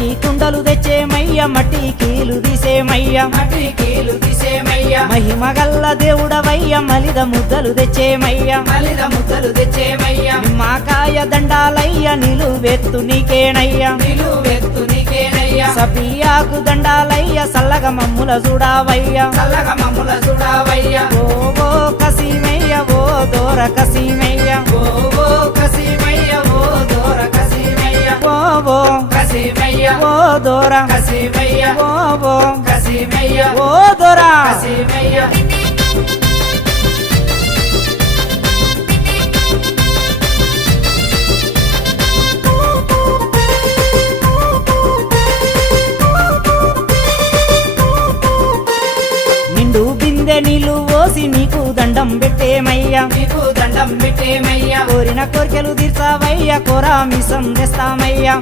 మట్టి కుండలు తెచ్చేమయ్య మట్టి కీలు తీసేమయ్య మహిమ గల్ల దేవుడవయ్య మలిద ముద్దలు తెచ్చేమయ్య నిమ్మకాయ దండాలయ్య నిలువెత్తు నీకేనయ్య సబియాకు దండాలయ్య సల్లగ మమ్ముల చూడావయ్య ఓ కసిమయ్య ఓ దోర కసిమయ్య ఓ దోర ఓ దోర నిండు బిందె నీళ్ళు పోసి నీకు దండం పెట్టేమయ్యా కోరిన కోరికలు తీర్చావయ్యా కోరామిసం తెస్తామయ్యా